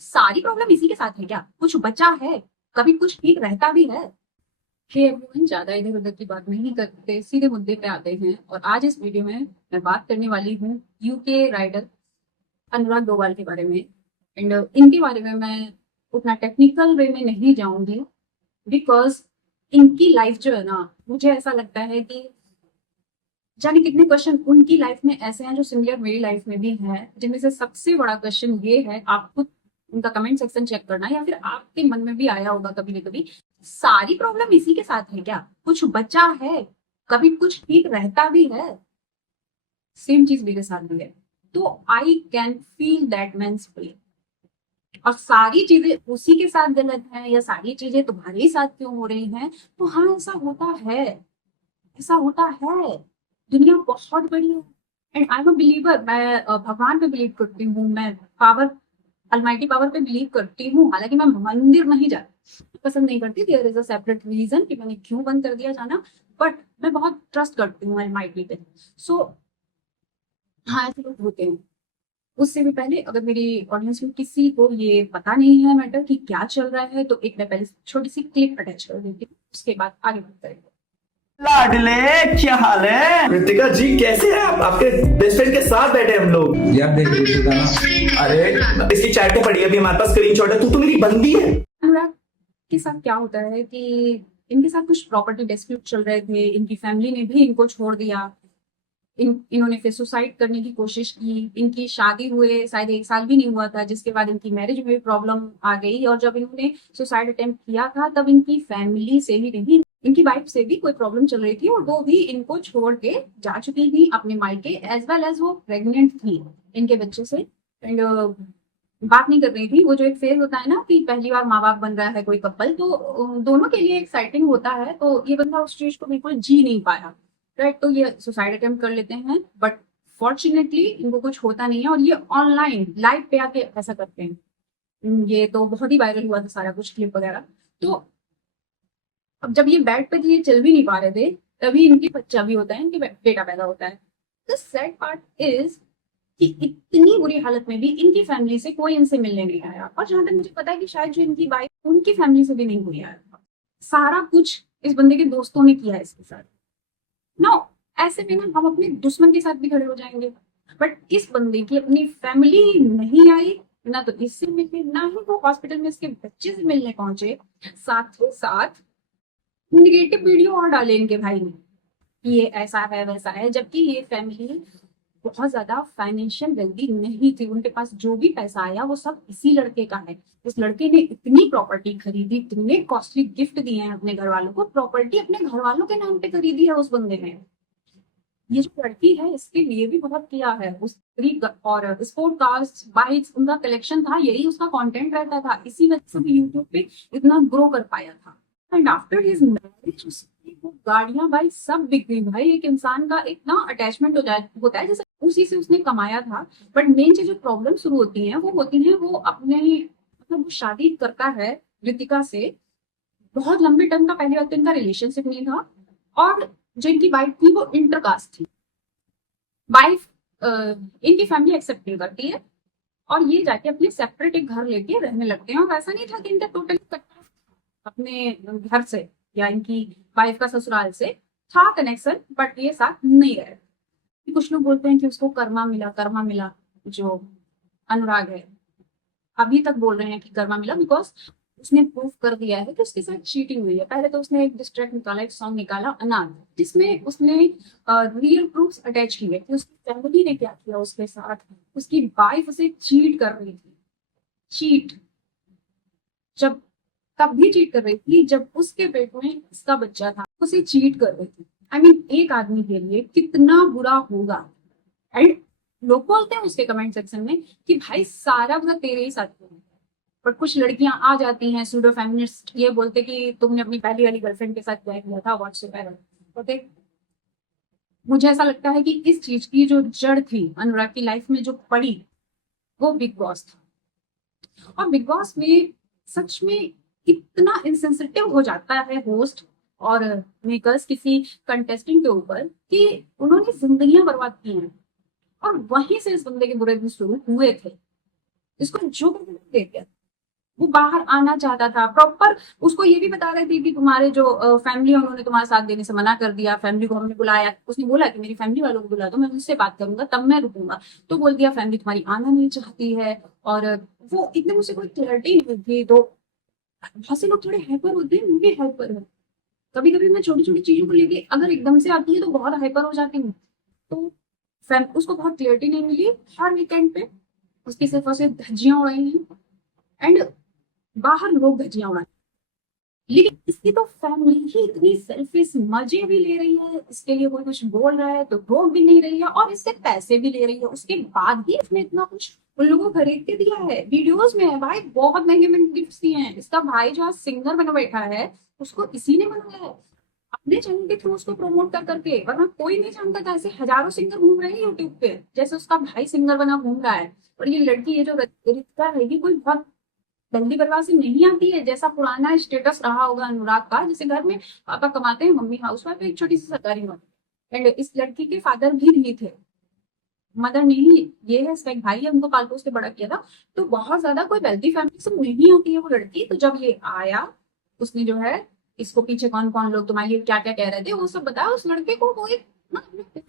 सारी प्रॉब्लम इसी के साथ है क्या? कुछ बचा है? कभी कुछ ठीक रहता भी है? हे एवरीवन, ज्यादा इधर उधर की बात नहीं करते, सीधे मुद्दे पे आते हैं। और आज इस वीडियो में मैं बात करने वाली हूँ यूके राइडर अनुराग डोभाल के बारे में। एंड इनके बारे में मैं उतना टेक्निकल वे में नहीं जाऊंगी, बिकॉज इनकी लाइफ जो है ना, मुझे ऐसा लगता है कि जाने कितने क्वेश्चन उनकी लाइफ में ऐसे हैं जो सिमिलर मेरी लाइफ में भी हैं, जिनमें से सबसे बड़ा क्वेश्चन ये है, आप खुद उनका कमेंट सेक्शन चेक करना या फिर आपके मन में भी आया होगा कभी ना कभी, सारी प्रॉब्लम इसी के साथ है क्या? कुछ बचा है? कभी कुछ ठीक रहता भी है? सेम चीज मेरे साथ भी है। तो I can feel that man's pain. और सारी चीजें उसी के साथ गलत है या सारी चीजें तुम्हारे ही साथ क्यों हो रही हैं? तो हाँ, ऐसा होता है, ऐसा होता है। दुनिया बहुत बड़ी है। And I am a believer. मैं भगवान पे बिलीव करती हूँ, मैं पावर, अलमाइटी पावर पे बिलीव करती हूँ। हालांकि मैं मंदिर नहीं जाती, पसंद नहीं करती। There is a separate reason कि मैंने क्यों बंद कर दिया जाना, बट मैं बहुत ट्रस्ट करती हूँ अलमाइटी पे। सो हाँ, ऐसे लोग होते हैं। उससे भी पहले, अगर मेरी ऑडियंस में किसी को ये पता नहीं है मैटर कि क्या चल रहा है, तो एक मैं पहले छोटी सी क्लिप अटैच कर देती हूँ, उसके बाद आगे बात करेंगे। लाडले, क्या हाल है? कृतिका जी कैसे हैं आप? आपके बेस्ट फ्रेंड के साथ बैठे हम लोग। यार देख ऋतिका ना। अरे इसकी चैट पड़ी अभी हमारे पास स्क्रीनशॉट है। तू तो मेरी बंदी है। अनुराग के साथ क्या होता है कि इनके साथ कुछ प्रॉपर्टी डिस्प्यूट चल रहे थे, इनकी फैमिली ने भी इनको छोड़ दिया। इन्होंने फिर सुसाइड करने की कोशिश की। इनकी शादी हुए शायद 1 साल भी नहीं हुआ था, जिसके बाद इनकी मैरिज में भी प्रॉब्लम आ गई। और जब इन्होंने सुसाइड अटेम्प्ट किया था, तब इनकी फैमिली से ही नहीं, इनकी वाइफ से भी कोई प्रॉब्लम चल रही थी, और वो भी इनको छोड़ के जा चुकी थी अपने मायके, एज वेल एज वो प्रेग्नेंट थी इनके बच्चे से। एंड बात नहीं कर रही थी। वो जो एक फेज होता है ना कि पहली बार माँ बाप बन रहा है कोई कपल, तो दोनों के लिए एक्साइटिंग होता है। तो ये बंदा उस चीज को बिल्कुल जी नहीं पाया, राइट? तो ये सुसाइड अटेम्प्ट कर लेते हैं, बट फॉर्चुनेटली इनको कुछ होता नहीं है, और ये ऑनलाइन लाइव पे आके ऐसा करते हैं। ये तो बहुत ही वायरल हुआ था सारा कुछ, क्लिप वगैरह। तो अब जब ये बेड पे थे, चल भी नहीं पा रहे थे, तभी इनके बच्चा भी होता है, इनके बेटा पैदा होता है। द सैड पार्ट इज कि इतनी बुरी हालत में भी इनकी फैमिली से कोई इनसे मिलने नहीं आया। और जहां तक मुझे पता है कि शायद जो इनकी वाइफ, उनकी फैमिली से भी नहीं कोई आया। सारा कुछ इस बंदे के दोस्तों ने किया है इसके साथ। नो, ऐसे में ना हम अपने दुश्मन के साथ भी खड़े हो जाएंगे। बट इस बंदे की अपनी फैमिली नहीं आई, ना तो इससे मिलने, ना ही वो हॉस्पिटल में इसके बच्चे से मिलने पहुंचे। साथ ही साथ निगेटिव वीडियो और डाले इनके भाई ने कि ये ऐसा है वैसा है, जबकि ये फैमिली बहुत ज्यादा फाइनेंशियल वेल्दी नहीं थी। उनके पास जो भी पैसा आया वो सब इसी लड़के का है। इस लड़के ने इतनी प्रॉपर्टी खरीदी, इतने कॉस्टली गिफ्ट दिए हैं अपने घर वालों को, प्रॉपर्टी अपने घर वालों के नाम पे खरीदी है उस बंदे ने। ये जो लड़की है, इसके लिए भी बहुत किया है। और स्पोर्ट कार्स, बाइक्स, उनका कलेक्शन था, यही उसका कंटेंट रहता था। इसी वजह से भी यूट्यूब पे इतना ग्रो कर पाया था। एंड आफ्टर हिज मैरिज उसकी वो गाड़ियां, बाइक सब बिक गई। भाई, एक इंसान का इतना अटैचमेंट होता है, जैसे उसी से उसने कमाया था। बट मेन चीज, जो प्रॉब्लम शुरू होती है वो होती है, वो अपने मतलब वो शादी करता है ऋतिका से। बहुत लंबे टाइम का पहली बात तो इनका रिलेशनशिप नहीं था, और जो इनकी वाइफ थी वो इंटरकास्ट थी। वाइफ इनकी फैमिली एक्सेप्ट नहीं करती है, और ये जाके अपने सेपरेट एक घर लेके रहने लगते हैं। और ऐसा नहीं था कि इनका टोटली अपने घर से या इनकी वाइफ का ससुराल से था कनेक्शन, बट ये साथ नहीं रहे। कुछ लोग बोलते हैं कि उसको कर्मा मिला, कर्मा मिला। जो अनुराग है, अभी तक बोल रहे हैं कि कर्मा मिला, बिकॉज उसने प्रूव कर दिया है कि उसके साथ चीटिंग हुई है। पहले तो उसने एक डिस्ट्रैक्ट निकाला, एक सॉन्ग निकाला अनाथ, जिसमें उसने रियल प्रूफ्स अटैच किए कि उसकी फैमिली ने क्या किया उसके साथ। उसकी वाइफ उसे चीट कर रही थी। चीट, जब तब भी चीट कर रही थी जब उसके पेट में इसका बच्चा था, उसे चीट कर रही थी। आई मीन, एक आदमी के लिए कितना बुरा होगा। एंड लोग बोलते हैं उसके कमेंट सेक्शन में कि भाई सारा बुरा तेरे ही साथ हुआ है। पर कुछ लड़कियां आ जाती हैं सूडो फेमिनिस्ट, ये बोलते कि तुमने अपनी पहली वाली गर्लफ्रेंड के साथ क्या किया था, व्हाट्सएप। ओके, मुझे ऐसा लगता है कि इस चीज की जो जड़ थी अनुराग की लाइफ में जो पड़ी, वो बिग बॉस था। और बिग बॉस में सच में इतना इंसेंसिटिव हो जाता है होस्ट और मेकर्स किसी कंटेस्टेंट के ऊपर, कि उन्होंने जिंदगियां बर्बाद की हैं। और वहीं से इस बंदे के बुरे दिन शुरू हुए थे। इसको जो दे दिया। वो बाहर आना चाहता था प्रॉपर, उसको ये भी बता रहे थे कि तुम्हारे जो फैमिली है उन्होंने तुम्हारा साथ देने से मना कर दिया, फैमिली को हमने बुलाया, उसने बोला कि मेरी फैमिली वालों को बुला दो, मैं उनसे बात करूंगा तब मैं रुकूंगा। तो बोल दिया फैमिली तुम्हारी आना नहीं चाहती है, और वो एकदम उसे कोई क्लैरिटी नहीं थी। तो बहुत से लोग थोड़े हाइपर होते हैं, मैं भी हाइपर है, कभी कभी मैं छोटी छोटी चीजों को लेके अगर एकदम से आती है तो बहुत हाइपर हो जाती हूँ। तो उसको बहुत क्लियरिटी नहीं मिली हर वीकेंड पे, उसकी सिर्फ और सिर्फ धज्जियां उड़ाई हैं, एंड बाहर लोग धज्जियां उड़ाए। लेकिन इसकी तो फैमिली ही इतनी सेल्फिश, मजे भी ले रही है, इसके लिए कोई कुछ बोल रहा है तो रोक भी नहीं रही है, और इससे पैसे भी ले रही है, उसके बाद भी इसने इतना कुछ उन लोगों को खरीद के दिया है। वीडियोस में है भाई, बहुत महंगे महंगे गिफ्ट दिए हैं। इसका भाई जो आज सिंगर बना बैठा है उसको इसी ने बनाया है, अपने चैनल के थ्रू उसको प्रमोट कर करके, वरना कोई नहीं जानता था। ऐसे हजारों सिंगर घूम रहे हैं यूट्यूब पे, जैसे उसका भाई सिंगर बना घूम रहा है। और ये लड़की, ये जो रितिका है, ये कोई बहुत गंदी परिवार से नहीं आती है, जैसा पुराना स्टेटस रहा होगा अनुराग का, जैसे घर में पापा कमाते हैं, मम्मी हाउसवाइफ, एक छोटी सी सरकारी नौकरी। एंड इस लड़की के फादर भी नहीं थे, मदर नहीं, ये है इसका एक भाई है, उनको पाल पोस के बड़ा किया था। तो बहुत ज्यादा कोई वेल्थी फैमिली से नहीं होती है वो लड़की। तो जब ये आया, उसने जो है इसको पीछे कौन कौन लोग तुम्हारे लिए क्या क्या कह रहे थे वो सब बताया उस लड़के को। वो एक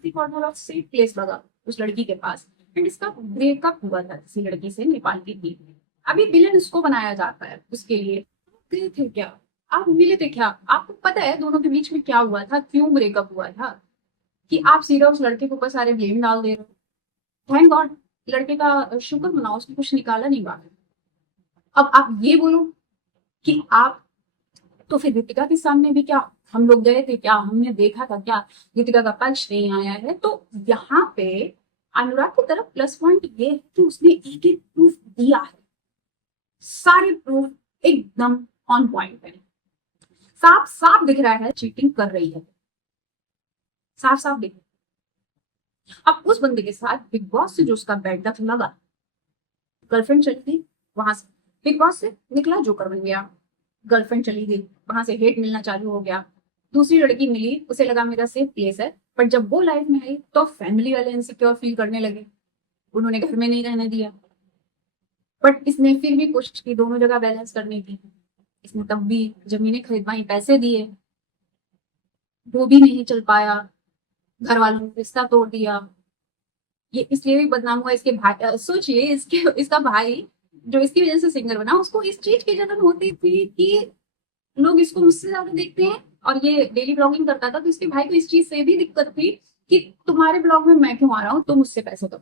कॉर्नर ऑफ सेफ प्लेस लगा उस लड़की के पास। एंड इसका ब्रेकअप हुआ था किसी लड़की से, नेपाल की थी। अभी विलन इसको बनाया जाता है उसके लिए। गए थे क्या, आप मिले थे क्या, आपको पता है दोनों के बीच में क्या हुआ था, क्यों ब्रेकअप हुआ था, कि आप सीधा उस लड़के के ऊपर सारे ब्लेम डाल दे रहे हो। थैंक गॉड, लड़के का शुक्र मनाओ, उसने कुछ निकाला नहीं बाहर। अब आप ये बोलो कि आप तो फिर रितिका के सामने भी क्या हम लोग गए थे क्या, हमने देखा था क्या, रितिका का पक्ष नहीं आया है। तो यहाँ पे अनुराग की तरफ प्लस पॉइंट ये है कि उसने एक एक प्रूफ दिया है, सारे प्रूफ एकदम ऑन पॉइंट है, साफ साफ दिख रहा है चीटिंग कर रही है, साफ साफ दिख रहा है। अब उस बंदे के साथ बिग बॉस से जो उसका बैठक लगा, गर्लफ्रेंड चली गई वहां से, बिग बॉस से निकला जोकर बन गया, गर्लफ्रेंड चली गई, वहां से हेट मिलना चालू हो गया। दूसरी लड़की मिली, उसे लगा मेरा सेफ प्लेस है, पर जब वो लाइफ में आई तो फैमिली वाले इनसिक्योर फील करने लगे, उन्होंने घर में नहीं रहने दिया। बट इसने फिर भी कोशिश की दोनों जगह बैलेंस करने की, इसने तब भी जमीनें खरीदवाई, पैसे दिए, वो भी नहीं चल पाया, घर वालों ने रिश्ता तोड़ दिया। ये इसलिए भी बदनाम हुआ, इसके भाई, सोचिए इसका भाई जो इसकी वजह से सिंगर बना, उसको इस चीज की जलन होती थी कि लोग इसको मुझसे ज्यादा देखते हैं, और ये डेली ब्लॉगिंग करता था, तो इसके भाई को इस चीज से भी दिक्कत थी कि तुम्हारे ब्लॉग में मैं क्यों आ रहा हूँ, तुम मुझसे पैसे दो।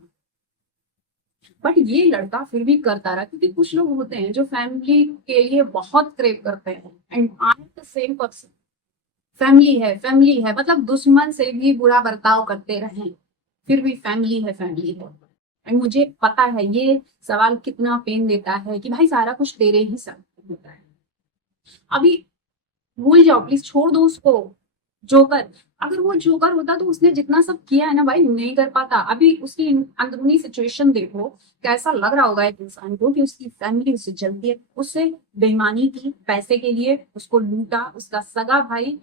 बट ये लड़का फिर भी करता रहा, क्योंकि कुछ लोग होते हैं जो फैमिली के लिए बहुत क्रेव करते हैं, and I am the same person. Family है मतलब दुश्मन से भी बुरा बर्ताव करते रहें, फिर भी फैमिली है। एंड मुझे पता है ये सवाल कितना पेन देता है कि भाई सारा कुछ तेरे ही साथ होता है। अभी भूल जाओ प्लीज, छोड़ दो उसको। जोकर, अगर वो जोकर होता तो उसने जितना सब किया है ना भाई, नहीं कर पाता। अभी उसकी अंदरूनी सिचुएशन देखो, कैसा लग रहा होगा एक इंसान को कि उसकी फैमिली उससे जलती है, उससे बेईमानी की, पैसे के लिए उसको लूटा। उसका सगा भाई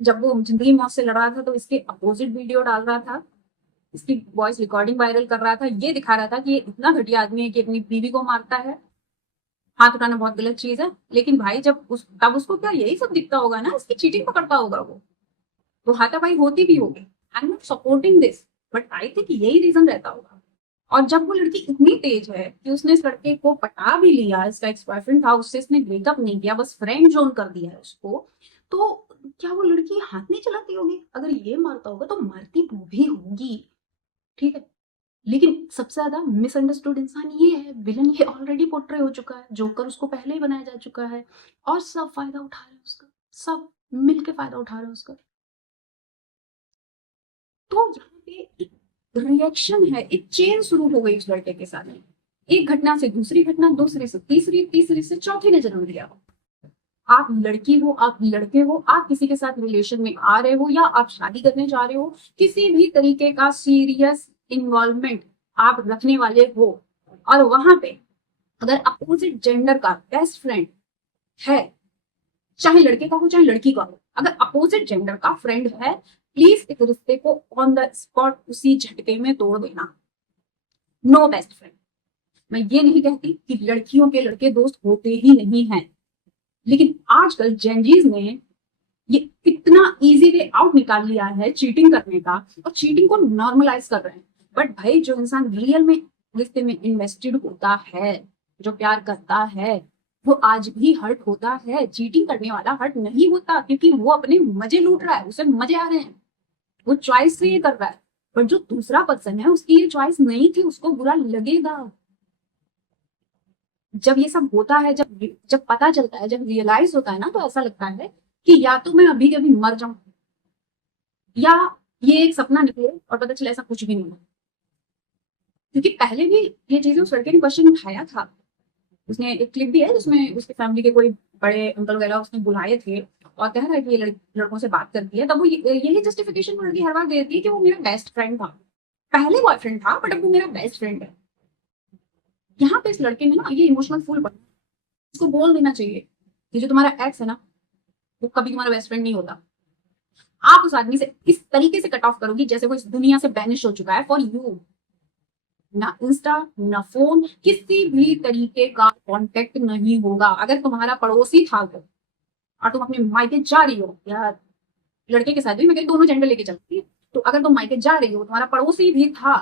जब वो जिंदगी मौत से लड़ रहा था तो इसके अपोजिट वीडियो डाल रहा था, इसकी वॉइस रिकॉर्डिंग वायरल कर रहा था, ये दिखा रहा था कि ये इतना घटिया आदमी है कि अपनी बीवी को मारता है। हाथ उठाना बहुत गलत चीज है, लेकिन भाई जब तब उसको क्या यही सब दिखता होगा ना, इसकी चीटिंग पकड़ता होगा वो, तो हाथापाई होती भी होगी। I am not supporting this, but I think यही रीजन रहता होगा। और जब वो लड़की इतनी तेज है कि उसने इस लड़के को पटा भी लिया, इसका एक्स बॉयफ्रेंड था, उससे इसने ब्रेकअप नहीं किया, बस फ्रेंड जोन कर दिया है उसको, तो क्या वो लड़की हाथ नहीं चलाती होगी? अगर ये मारता होगा तो मारती वो भी होगी, ठीक है। लेकिन सबसे ज्यादा मिसअंडरस्टूड इंसान ये है, विलन ये ऑलरेडी पोर्ट्रे हो चुका है, जोकर उसको पहले ही बनाया जा चुका है, और सब फायदा उठा रहे हैं उसका, सब मिलके फायदा उठा रहे हैं उसका। तो यहाँ पे एक रिएक्शन है, एक चेन शुरू हो गई उस लड़के के साथ। एक घटना से दूसरी घटना, दूसरी से तीसरी, तीसरी से चौथी ने जन्म लिया। आप लड़की हो, आप लड़के हो, आप किसी के साथ रिलेशन में आ रहे हो या आप शादी करने जा रहे हो, किसी भी तरीके का सीरियस इन्वॉल्वमेंट आप रखने वाले हो, और वहां पे अगर अपोजिट जेंडर का बेस्ट फ्रेंड है, चाहे लड़के का हो चाहे लड़की का हो, अगर अपोजिट जेंडर का फ्रेंड है, प्लीज इस रिश्ते को ऑन द स्पॉट उसी झटके में तोड़ देना। नो बेस्ट फ्रेंड, मैं ये नहीं कहती कि लड़कियों के लड़के दोस्त होते ही नहीं हैं, लेकिन आजकल जेनजीज ने ये इतना इजी वे आउट निकाल लिया है चीटिंग करने का, और चीटिंग को नॉर्मलाइज कर रहे हैं। बट भाई, जो इंसान रियल में रिश्ते में इन्वेस्टेड होता है, जो प्यार करता है, वो आज भी हर्ट होता है। चीटिंग करने वाला हर्ट नहीं होता, क्योंकि वो अपने मजे लूट रहा है, उसे मजे आ रहे हैं, वो चॉइस से ये कर रहा है। पर जो दूसरा पर्सन है, उसकी ये चॉइस नहीं थी, उसको बुरा लगेगा। जब ये सब होता है, जब जब पता चलता है, जब रियलाइज होता है ना, तो ऐसा लगता है कि या तो मैं अभी के अभी मर जाऊं, या ये एक सपना निकले और पता चले ऐसा कुछ भी नहीं है। क्योंकि पहले भी ये चीजें उस लड़के ने क्वेश्चन उठाया था। उसने एक क्लिप भी है जिसमें उसके फैमिली के कोई बड़े अंकल वगैरह उसने बुलाए थे, और कह रहा है कि ये लड़कों से बात करती है। तब वो यही जस्टिफिकेशन लड़की हर बार देती है कि वो मेरा बेस्ट फ्रेंड था, पहले बॉयफ्रेंड था, बट अब वो मेरा बेस्ट फ्रेंड है। यहाँ पे इस लड़के ने ना ये इमोशनल फूल बना, उसको बोल देना चाहिए कि जो तुम्हारा एक्स है ना, वो कभी तुम्हारा बेस्ट फ्रेंड नहीं होता। आप उस आदमी से इस तरीके से कट ऑफ करोगी जैसे वो इस दुनिया से बैनिश हो चुका है फॉर यू। ना इंस्टा, ना फोन, किसी भी तरीके का कांटेक्ट नहीं होगा। अगर तुम्हारा पड़ोसी था वो, और तुम अपने मायके जा रही हो, या लड़के के साथ भी मैं दोनों जेंडर लेके चलती, तो अगर तुम मायके जा रही हो, तुम्हारा पड़ोसी भी था,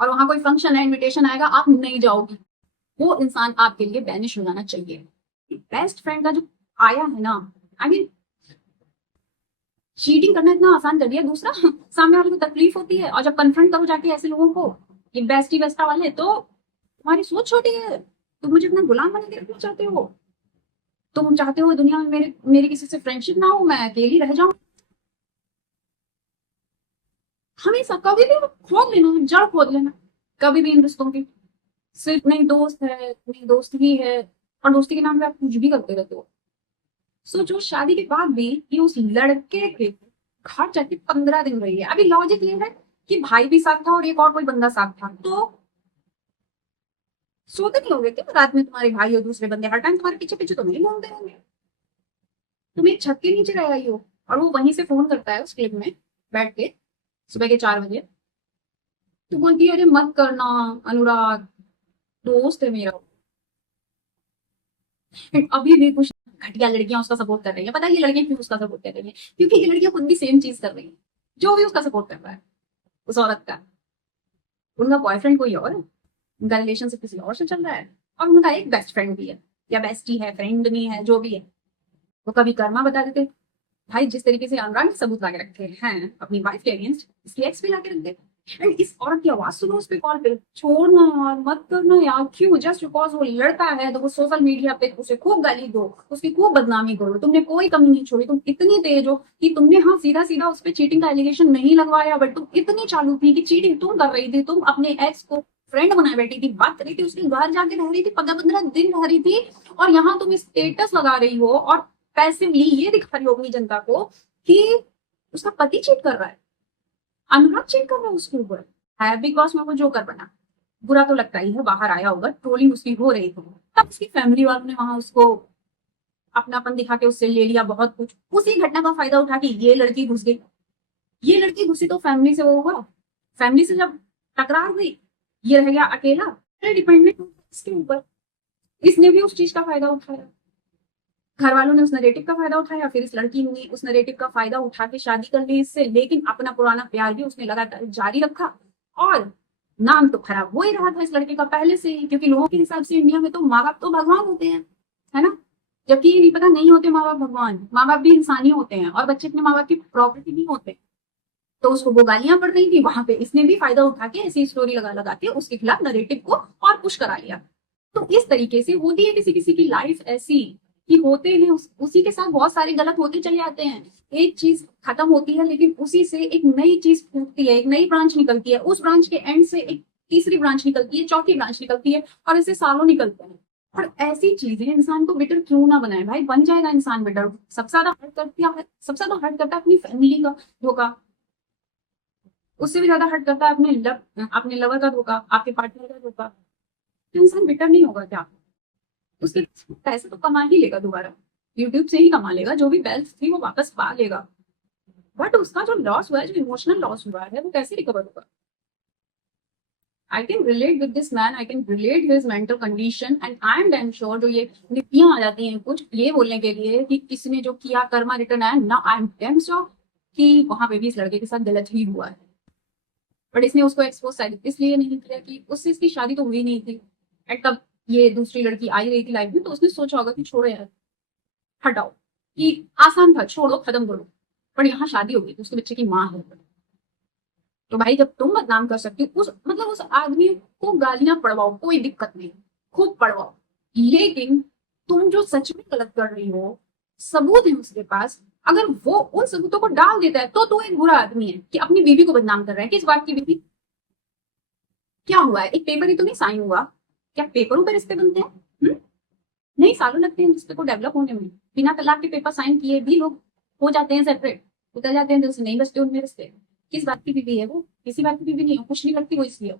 और वहां कोई फंक्शन है, इन्विटेशन आएगा, आप नहीं जाओगी, वो इंसान आपके लिए बैनिश हो जाना चाहिए। बेस्ट फ्रेंड का जो आया है ना, आई मीन चीटिंग करना इतना आसान कर दिया। दूसरा, सामने वाले को तकलीफ होती है, और जब कन्फ्रंट करो जाके ऐसे लोगों को, ये बेस्टी बेस्टा वाले, तो तुम्हारी सोच छोटी है। तुम मुझे अपना गुलाम बना के रखना चाहते हो, तुम चाहते हो दुनिया में मेरी किसी से फ्रेंडशिप ना हो, मैं अकेली रह जाऊं। हमेशा कभी भी खोद लेना, जड़ खोद लेना, कभी भी इन रिश्तों की। सिर्फ नहीं दोस्त है, नहीं दोस्ती है, और दोस्ती के नाम पे आप कुछ भी करते रहते हो। सोचो, शादी के बाद भी ये उस लड़के के घर जाके 15 दिन रही है। अभी लॉजिक ये है कि भाई भी साथ था और एक और कोई बंदा साथ था, तो सोते नहीं होगे क्या रात में तुम्हारे भाई और दूसरे बंदे हर टाइम तुम्हारे पीछे पीछे तो नहीं घूमते होंगे? तुम एक छत के नीचे रह आई हो, और वो वहीं से फोन करता है उस क्लिप में बैठ के सुबह के 4 बजे, तो बोलती है अरे मत करना अनुराग, दोस्त है मेरा। अभी भी कुछ घटिया लड़कियां उसका सपोर्ट कर रही है। पता है ये लड़कियां क्यों उसका सपोर्ट कर रही है? क्योंकि ये लड़कियां खुद भी सेम चीज कर रही है, जो भी उसका सपोर्ट कर रहा है उस औरत का। उनका बॉयफ्रेंड कोई और है, उनका रिलेशनशिप किसी और से चल रहा है, और उनका एक बेस्ट फ्रेंड भी है, या बेस्टी है, फ्रेंड नहीं है, जो भी है। वो कभी कर्मा बता देते भाई, जिस तरीके से अनुराग ने सबूत लाके रखे हैं अपनी वाइफ के अगेंस्ट, इसकी एक्स भी लाके रख दे। एंड इस औरत की आवाज सुनो उस पे कॉल पे, छोड़ना यार, मत करना यार, क्यों? जस्ट बिकॉज वो लड़का है तो वो सोशल मीडिया पे उसे खूब गाली दो, उसकी खूब बदनामी करो। तुमने कोई कमी नहीं छोड़ी, तुम इतनी तेज हो कि तुमने हाँ सीधा सीधा उस पर चीटिंग का एलिगेशन नहीं लगवाया, बट तुम इतनी चालू थी कि चीटिंग तुम कर रही थी। तुम अपने एक्स को फ्रेंड बनाए बैठी थी, बात कर रही थी, उसके घर जाके रह रही थी, 15-15 दिन रह रही थी, और यहाँ तुम स्टेटस लगा रही हो और पैसिवली ये दिखा रही हो अपनी जनता को कि उसका पति चीट कर रहा है, अनुराग चीट कर रहा है उसके ऊपर। है बिग बॉस में वो जोकर बना, बुरा तो लगता ही है, बाहर आया होगा, ट्रोलिंग उसकी हो रही थी, तब उसकी फैमिली वालों ने वहां उसको अपनापन दिखा के उससे ले लिया बहुत कुछ। उसी घटना का फायदा उठा के ये लड़की घुस गई। ये लड़की घुसी तो फैमिली से वो हुआ, फैमिली से जब टकरार हुई, ये रह गया अकेला, डिपेंडेंट इसके ऊपर। इसने भी उस चीज का फायदा उठाया, घर वालों ने उस नैरेटिव का फायदा उठाया, फिर इस लड़की ने उस नैरेटिव का फायदा उठा के शादी कर ली इससे, लेकिन अपना पुराना प्यार भी उसने लगातार जारी रखा, और नाम तो खराब हो ही रहा था इस लड़के का पहले से ही। क्योंकि लोगों के हिसाब से इंडिया में तो माँ बाप तो भगवान होते हैं, है ना? जबकि ये नहीं पता नहीं होते माँ बाप भगवान, माँ बाप भी इंसानी होते हैं, और बच्चे अपने माँ बाप की प्रॉपर्टी नहीं होते। तो उसको वो गालियां पड़ रही थी, वहां पे इसने भी फायदा उठा के ऐसी स्टोरी लगा लगा के उसके खिलाफ नैरेटिव को और पुश करा लिया। तो इस तरीके से होती है किसी किसी की लाइफ ऐसी कि होते हैं उसी के साथ बहुत सारे गलत होते चले जाते हैं। एक चीज खत्म होती है, लेकिन उसी से एक नई चीज फूटती है, एक नई ब्रांच निकलती है, उस ब्रांच के एंड से एक तीसरी ब्रांच निकलती है, चौथी ब्रांच निकलती है, और ऐसे सालों निकलते हैं। और ऐसी चीजें इंसान को बिटर क्यों ना बनाए भाई, बन जाएगा इंसान बिटर। सबसे ज्यादा हर्ट करता है अपनी फैमिली का धोखा, उससे भी ज्यादा हर्ट करता है अपने लवर का धोखा, आपके पार्टनर का धोखा। तो इंसान बिटर नहीं होगा क्या? उसके पैसे तो कमा ही लेगा, दोबारा यूट्यूब से ही कमा लेगा, जो भी वेल्थ थी वो वापस पा लेगा, बट उसका जो लॉस हुआ है, जो इमोशनल लॉस हुआ है, वो कैसे रिकवर होगा? I can relate with this man, I can relate his mental condition and I am damn sure जो ये नीतियां आ जाती हैं कुछ ये बोलने के लिए कि किसने जो किया कर्मा रिटर्न है ना, आई एम डैम श्योर कि वहां पे भी इस लड़के के साथ गलत ही हुआ है। बट इसने उसको एक्सपोज शायद इसलिए नहीं किया कि उससे इसकी शादी तो हुई नहीं थी एंड तब ये दूसरी लड़की आई रही थी लाइफ में, तो उसने सोचा होगा कि छोड़ो यार, हटाओ, कि आसान था, छोड़ो, खत्म करो। पर यहाँ शादी होगी तो उसके बच्चे की माँ है, तो भाई जब तुम बदनाम कर सकती हो उस आदमी को गालियां पड़वाओ, कोई दिक्कत नहीं, खूब पड़वाओ, लेकिन तुम जो सच में गलत कर रही हो, सबूत है उसके पास, अगर वो उन सबूतों को डाल देता है तो एक बुरा आदमी है कि अपनी बीवी को बदनाम कर रहा है। किस बात की बीवी? क्या हुआ है? एक पेपर ही तो नहीं साइन हुआ, क्या पेपरों पे रिश्ते बनते हैं? नहीं, सालों लगते हैं रिश्ते को डेवलप होने में। बिना तलाक के पेपर साइन किए भी लोग हो जाते हैं सेपरेट, उतर जाते हैं दिल से, नहीं बचते उनमें रिश्ते। किस बात की बीवी है वो? किसी बात की बीवी नहीं है, कुछ नहीं लगती वो इसलिए,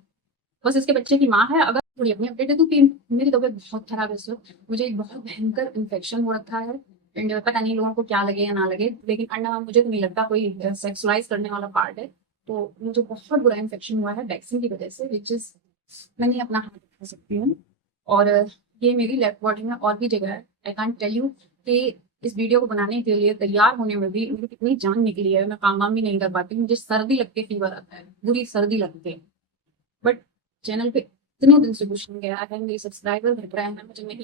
बस इसके बच्चे की माँ है। अगर थोड़ी अपनी अपडेट है तो कि मेरी तबीयत बहुत खराब है सर, मुझे एक बहुत भयंकर इन्फेक्शन हो रखा है एंड पता नहीं लोगों को क्या लगे या ना लगे, लेकिन अंडा मुझे तो नहीं लगता कोई सेक्सुअलाइज करने वाला पार्ट है, तो मुझे बहुत बुरा इन्फेक्शन हुआ है वैक्सीन की वजह से, विच इज मैं नहीं अपना हाथ उठा सकती हूँ। और ये मेरी लेफ्ट बॉडी में और भी जगह है। आई कांट टेल यू कि इस वीडियो को बनाने के लिए तैयार होने में भी मेरी कितनी जान निकली है, मैं काम वाम भी नहीं कर पाती, मुझे सर्दी लगती है, फीवर आता है, बुरी सर्दी लगती है। बट चैनल पे इतने दिन से कुछ नहीं गया है, मेरे सब्सक्राइबर घट रहे हैं, मुझे नहीं